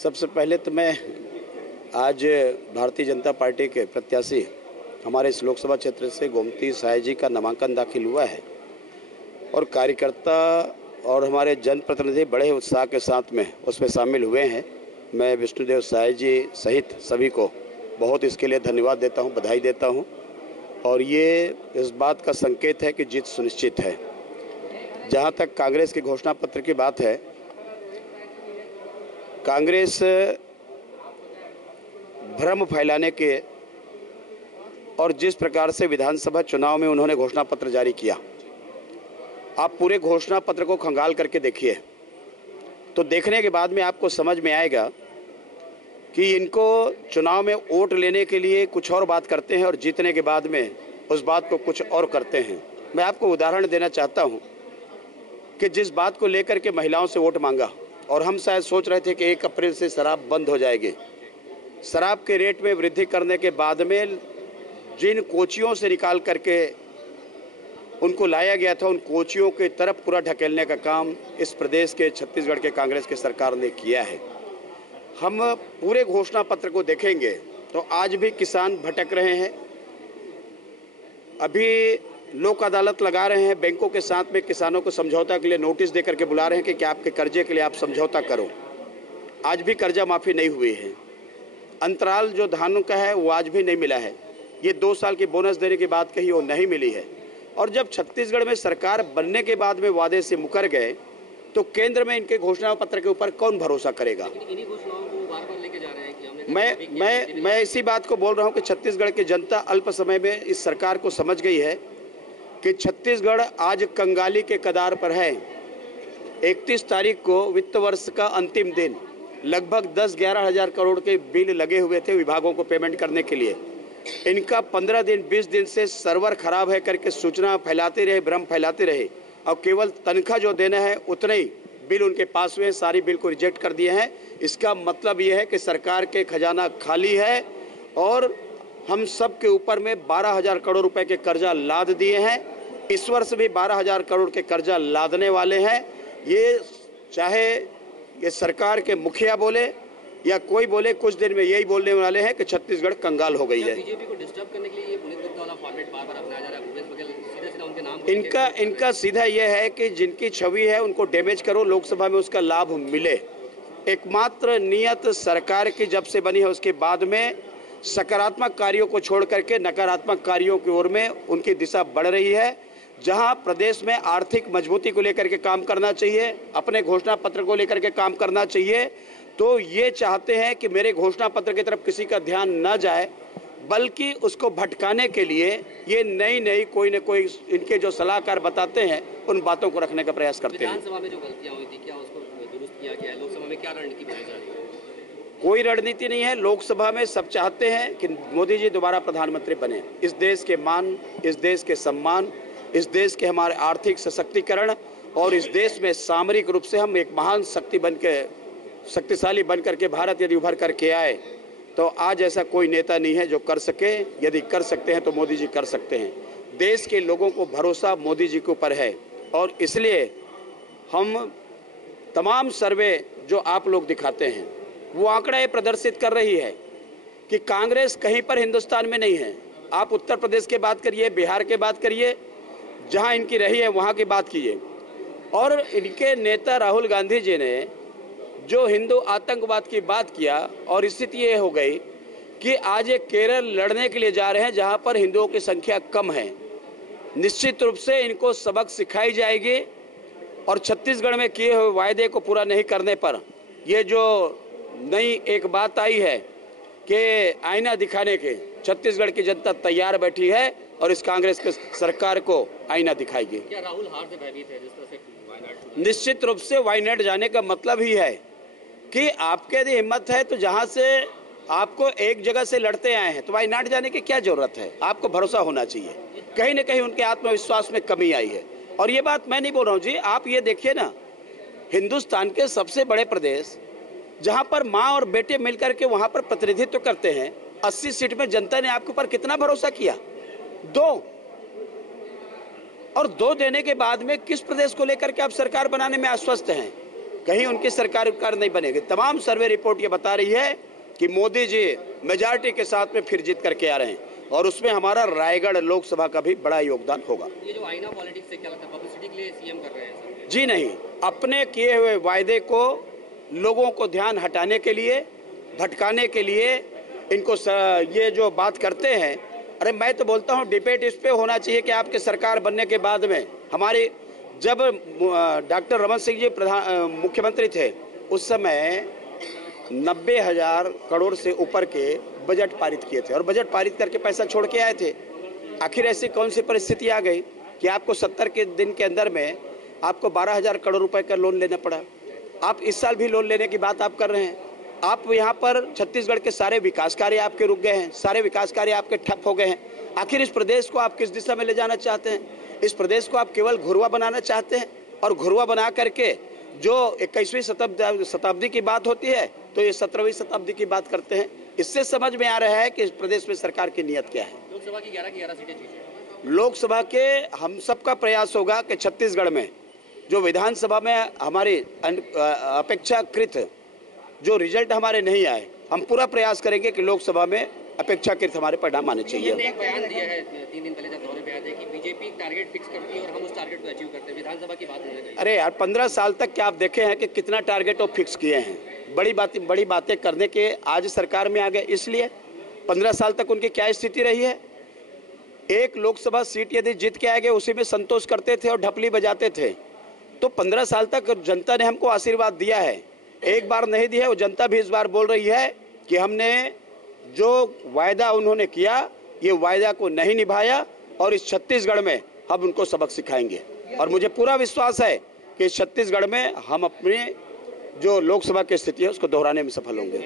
सबसे पहले तो मैं आज भारतीय जनता पार्टी के प्रत्याशी हमारे इस लोकसभा क्षेत्र से गोमती साय जी का नामांकन दाखिल हुआ है और कार्यकर्ता और हमारे जनप्रतिनिधि बड़े उत्साह के साथ में उसमें शामिल हुए हैं। मैं विष्णुदेव साय जी सहित सभी को बहुत इसके लिए धन्यवाद देता हूं, बधाई देता हूं और ये इस बात का संकेत है कि जीत सुनिश्चित है। जहां तक कांग्रेस के घोषणा पत्र की बात है, कांग्रेस भ्रम फैलाने के और जिस प्रकार से विधानसभा चुनाव में उन्होंने घोषणा पत्र जारी किया, आप पूरे घोषणा पत्र को खंगाल करके देखिए तो देखने के बाद में आपको समझ में आएगा कि इनको चुनाव में वोट लेने के लिए कुछ और बात करते हैं और जीतने के बाद में उस बात को कुछ और करते हैं। मैं आपको उदाहरण देना चाहता हूं कि जिस बात को लेकर के महिलाओं से वोट मांगा और हम शायद सोच रहे थे कि 1 अप्रैल से शराब बंद हो जाएगी, शराब के रेट में वृद्धि करने के बाद में जिन कोचियों से निकाल करके उनको लाया गया था, उन कोचियों की तरफ पूरा ढकेलने का काम इस प्रदेश के छत्तीसगढ़ के कांग्रेस की सरकार ने किया है। हम पूरे घोषणा पत्र को देखेंगे तो आज भी किसान भटक रहे हैं, अभी लोक अदालत लगा रहे हैं, बैंकों के साथ में किसानों को समझौता के लिए नोटिस देकर के बुला रहे हैं कि आपके कर्जे के लिए आप समझौता करो। आज भी कर्जा माफ़ी नहीं हुई है। अंतराल जो धानों का है वो आज भी नहीं मिला है। ये 2 साल की बोनस देने की बात कही, वो नहीं मिली है। और जब छत्तीसगढ़ में सरकार बनने के बाद में वादे से मुकर गए तो केंद्र में इनके घोषणा पत्र के ऊपर कौन भरोसा करेगा। इन्हीं घोषणाओं को बार-बार लेके जा रहे हैं कि हमने मैं इसी बात को बोल रहा हूं कि छत्तीसगढ़ की जनता अल्प समय में इस सरकार को समझ गई है कि छत्तीसगढ़ आज कंगाली के कगार पर है। 31 तारीख को वित्त वर्ष का अंतिम दिन लगभग 10-11 हज़ार करोड़ के बिल लगे हुए थे विभागों को पेमेंट करने के लिए। इनका 15 दिन 20 दिन से सर्वर खराब है करके सूचना फैलाते रहे, भ्रम फैलाते रहे और केवल तनख्वाह जो देना है उतने ही बिल उनके पास हुए, सारी बिल को रिजेक्ट कर दिए हैं। इसका मतलब ये है कि सरकार के खजाना खाली है और हम सब के ऊपर में 12,000 करोड़ रुपए के कर्जा लाद दिए हैं। इस वर्ष भी 12,000 करोड़ के कर्जा लादने वाले हैं। ये चाहे ये सरकार के मुखिया बोले या कोई बोले, कुछ दिन में यही बोलने वाले हैं कि छत्तीसगढ़ कंगाल हो गई है। बीजेपी को डिस्टर्ब करने के लिए ये पुनीत गुप्ता वाला फॉर्मेट बार-बार अपनाया जा रहा है। भूपेश बघेल सीधा उनके नाम इनका सीधा यह है कि जिनकी छवि है उनको डैमेज करो, लोकसभा में उसका लाभ मिले। एकमात्र नियत सरकार की जब से बनी है उसके बाद में सकारात्मक कार्यों को छोड़ करके नकारात्मक कार्यों की ओर में उनकी दिशा बढ़ रही है। जहां प्रदेश में आर्थिक मजबूती को लेकर के काम करना चाहिए, अपने घोषणा पत्र को लेकर के काम करना चाहिए, तो ये चाहते हैं कि मेरे घोषणा पत्र की तरफ किसी का ध्यान न जाए, बल्कि उसको भटकाने के लिए ये नई कोई न कोई इनके जो सलाहकार बताते हैं उन बातों को रखने का प्रयास करते हैं। विधानसभा में जो गलतियां हुई थी, क्या उसको दुरुस्त किया गया है? लोकसभा में क्या रणनीति बनाई जा रही है? कोई रणनीति नहीं है। लोकसभा में सब चाहते हैं कि मोदी जी दोबारा प्रधानमंत्री बने। इस देश के मान, इस देश के सम्मान, इस देश के हमारे आर्थिक सशक्तिकरण और इस देश में सामरिक रूप से हम एक महान शक्तिशाली बन करके भारत यदि उभर करके आए तो आज ऐसा कोई नेता नहीं है जो कर सके। यदि कर सकते हैं तो मोदी जी कर सकते हैं। देश के लोगों को भरोसा मोदी जी के ऊपर है और इसलिए हम तमाम सर्वे जो आप लोग दिखाते हैं वो आंकड़ा ये प्रदर्शित कर रही है कि कांग्रेस कहीं पर हिंदुस्तान में नहीं है। आप उत्तर प्रदेश की बात करिए, बिहार की बात करिए, जहां इनकी रही है वहां की बात कीजिए। और इनके नेता राहुल गांधी जी ने जो हिंदू आतंकवाद की बात किया और स्थिति ये हो गई कि आज ये केरल लड़ने के लिए जा रहे हैं जहां पर हिंदुओं की संख्या कम है। निश्चित रूप से इनको सबक सिखाई जाएगी और छत्तीसगढ़ में किए हुए वायदे को पूरा नहीं करने पर ये जो नई एक बात आई है कि आईना दिखाने के छत्तीसगढ़ की जनता तैयार बैठी है और इस कांग्रेस की सरकार को आईना दिखाएगी। क्या राहुल हार से भयभीत है जिस तरह से वायनाड? निश्चित रूप से वायनाड जाने का मतलब ही है कि आपके यदि हिम्मत है तो जहां से आपको एक जगह से लड़ते आए हैं तो वायनाड जाने की क्या जरूरत है। आपको भरोसा होना चाहिए। कहीं ना कहीं उनके आत्मविश्वास में कमी आई है। और ये बात मैं नहीं बोल रहा हूँ जी, आप ये देखिए ना, हिंदुस्तान के सबसे बड़े प्रदेश जहां पर माँ और बेटे मिलकर के वहां पर प्रतिनिधित्व करते हैं, 80 सीट में जनता ने आपके ऊपर कितना भरोसा किया? 2 और 2 देने के बाद में किस प्रदेश को लेकर के आप सरकार बनाने में आश्वस्त हैं? कहीं उनकी सरकार नहीं बनेगी। तमाम सर्वे रिपोर्ट ये बता रही है कि मोदी जी मेजॉरिटी के साथ में फिर जीत करके आ रहे हैं और उसमें हमारा रायगढ़ लोकसभा का भी बड़ा योगदान होगा। ये जो आईना पॉलिटिक्स से क्या लगता है, पब्लिसिटी के लिए सीएम कर रहे हैं सर? जी नहीं, अपने किए हुए वायदे को लोगों को ध्यान हटाने के लिए, भटकाने के लिए इनको ये जो बात करते हैं। अरे मैं तो बोलता हूँ डिबेट इस पे होना चाहिए कि आपके सरकार बनने के बाद में हमारी, जब डॉक्टर रमन सिंह जी मुख्यमंत्री थे उस समय 90,000 करोड़ से ऊपर के बजट पारित किए थे और बजट पारित करके पैसा छोड़ के आए थे। आखिर ऐसी कौन सी परिस्थिति आ गई कि आपको 70 के दिन के अंदर में आपको 12,000 करोड़ रुपए का लोन लेना पड़ा। आप इस साल भी लोन लेने की बात आप कर रहे हैं। आप यहाँ पर छत्तीसगढ़ के सारे विकास कार्य आपके रुक गए हैं, सारे विकास कार्य आपके ठप हो गए हैं। आखिर इस प्रदेश को आप किस दिशा में ले जाना चाहते हैं? इस प्रदेश को आप केवल घुरवा बनाना चाहते हैं और घुरवा बना करके जो 21वीं शताब्दी की बात होती है तो ये 17वीं शताब्दी की बात करते हैं। इससे समझ में आ रहा है कि इस प्रदेश में सरकार की नीयत क्या है। लोकसभा की 11 सीटें चाहिए। लोकसभा के हम सबका प्रयास होगा कि छत्तीसगढ़ में जो विधानसभा में हमारी अपेक्षाकृत जो रिजल्ट हमारे नहीं आए, हम पूरा प्रयास करेंगे कि लोकसभा में अपेक्षाकृत हमारे परिणाम आने चाहिए। एक बयान दिया है 3 दिन पहले जब दौरे पे आए थे कि बीजेपी टारगेट फिक्स करती है और हम उस टारगेट को अचीव करते हैं। विधानसभा की बात नहीं। अरे यार, 15 साल तक क्या आप देखे हैं कि कितना टारगेट वो फिक्स किए हैं? बड़ी बातें करने के आज सरकार में आ गए, इसलिए 15 साल तक उनकी क्या स्थिति रही है? एक लोकसभा सीट यदि जीत के आए गए उसी में संतोष करते थे और ढपली बजाते थे। तो 15 साल तक जनता ने हमको आशीर्वाद दिया है, एक बार नहीं दिया है। वो जनता भी इस बार बोल रही है कि हमने जो वायदा उन्होंने किया ये वायदा को नहीं निभाया और इस छत्तीसगढ़ में हम उनको सबक सिखाएंगे। और मुझे पूरा विश्वास है कि छत्तीसगढ़ में हम अपने जो लोकसभा की स्थिति है उसको दोहराने में सफल होंगे।